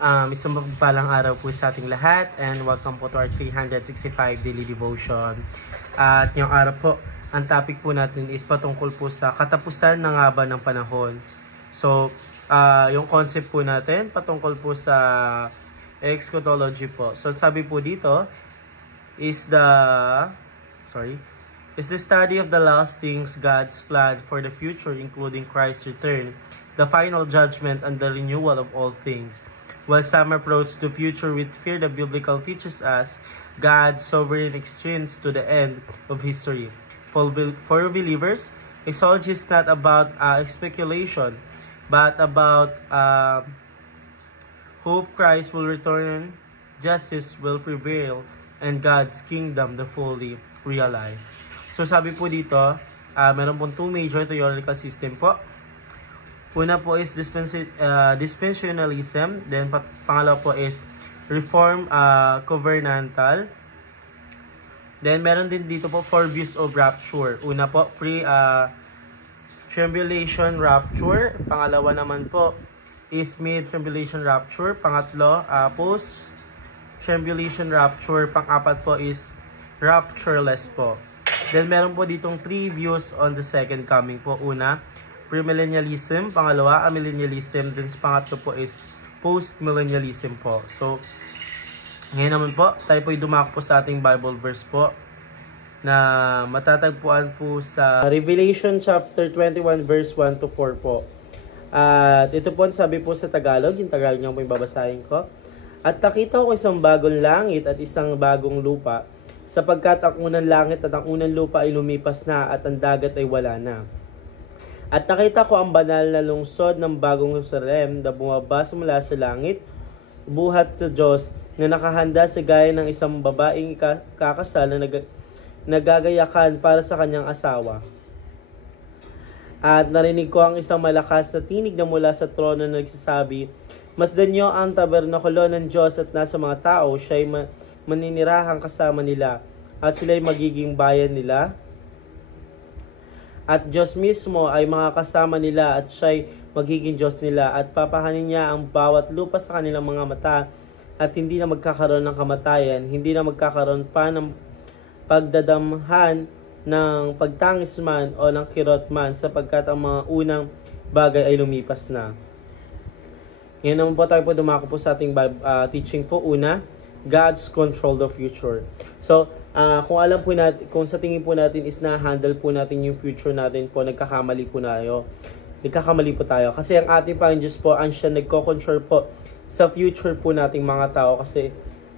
Isang mapagpalang araw po sa ating lahat and welcome po to our 365 daily devotion. At ngayong araw po, ang topic po natin is patungkol po sa katapusan ng haba ng panahon. So, yung concept po natin patungkol po sa eschatology po. So, sabi po dito is the study of the last things, God's plan for the future, including Christ's return, the final judgment, and the renewal of all things. While some approach the future with fear, the biblical teaches us God's sovereign extends to the end of history. For believers, eschatology is not about speculation, but about hope Christ will return, justice will prevail, and God's kingdom the fully realized. So sabi po dito, meron pong two major theological system po. Una po is dispensationalism, then pangalawa po is reform covenantal. Then meron din dito po four views of rapture. Una po pre-tribulation rapture, pangalawa naman po is mid-tribulation rapture, pangatlo post-tribulation rapture, pang-apat po is raptureless po. Then meron po ditong three views on the second coming po. Una, premillennialism, pangalawa, amillennialism, then pangatlo po is post-millennialism po. So, ngayon naman po, tayo po dumako po sa ating Bible verse po na matatagpuan po sa Revelation chapter 21 verse 1 to 4 po. At ito po sabi po sa Tagalog, yung Tagalog niyo po yung babasahin ko. At nakita ko isang bagong langit at isang bagong lupa, sapagkat ang unang langit at ang unang lupa ay lumipas na at ang dagat ay wala na. At nakita ko ang banal na lungsod ng bagong Jerusalem na bumabas mula sa langit, buhat sa Diyos, na nakahanda sa gaya ng isang babaeng kakasal na nagagayakan para sa kanyang asawa. At narinig ko ang isang malakas na tinig na mula sa trono na nagsasabi, masdan niyo ang tabernakulo ng Diyos at nasa mga tao, siya'y maninirahan kasama nila, at sila'y magiging bayan nila. At Diyos mismo ay mga kasama nila at siya'y magiging Diyos nila at papahanin niya ang bawat lupa sa kanilang mga mata at hindi na magkakaroon ng kamatayan, hindi na magkakaroon pa ng pagdadamhan ng pagtangis man o ng kirot man sapagkat ang mga unang bagay ay lumipas na. Ngayon naman po tayo po dumako po sa ating teaching po. Una, God's control the future. So, kung alam po natin, kung sa tingin po natin is na-handle po natin yung future natin po, nagkakamali po tayo. Kasi ang ating Panginoon Diyos po, ang siya nagko-control po sa future po nating mga tao. Kasi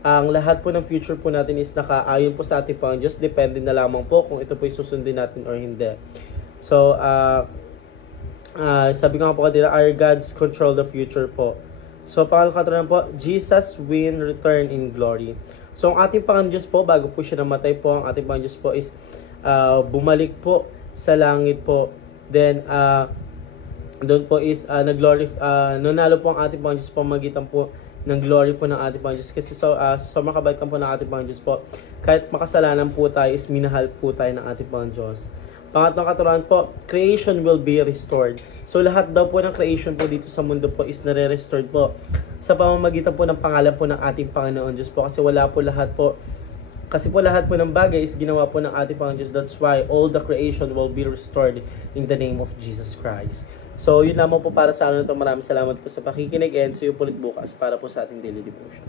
ang lahat po ng future po natin is nakaayon po sa ating Panginoon Diyos. Depende na lamang po kung ito po susundin natin or hindi. So, sabi ko nga po kanina, our God's control the future po. So, pangalawang po, Jesus will return in glory. So, ang ating Panginoon Diyos po, bago po siya namatay po, ang ating Panginoon Diyos po is bumalik po sa langit po. Then, doon po is nanalo po ang ating Panginoon Diyos po, magitan po ng glory po ng ating Panginoon Diyos. Kasi sobrang kabaitan po ng ating Panginoon Diyos po. Kahit makasalanan po tayo, is minahal po tayo ng ating Panginoon Diyos. Pangatlong katuruan po, creation will be restored. So lahat daw po ng creation po dito sa mundo po is nare-restored po sa pamamagitan po ng pangalan po ng ating Panginoon Diyos po. Kasi lahat po ng bagay is ginawa po ng ating Panginoon Diyos. That's why all the creation will be restored in the name of Jesus Christ. So yun lamang po para sa araw na ito. Maraming salamat po sa pakikinig and see you po ulit bukas para po sa ating daily devotion.